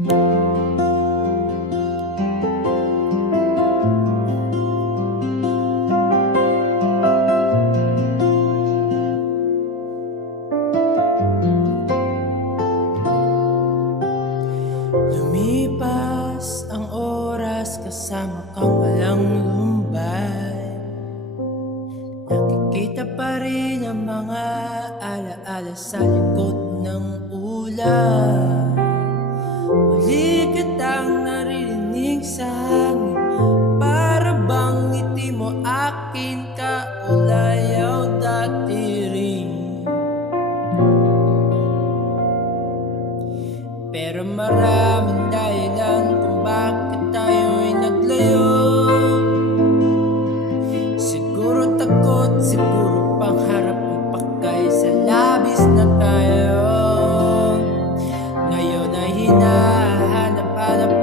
Lumipas ang oras kasama kang walang lumbay. Nakikita pa rin ang mga alaala sa likod ng ulan. Muli kitang naririnig sa hangin, para bang ngiti mo akin kaulayaw dati rin. Pero maraming dahilan kung bakit tayo'y naglayo. Siguro takot, siguro pangharap ang pakay sa labis na tayo. Ngayon ay hinahanap-hanap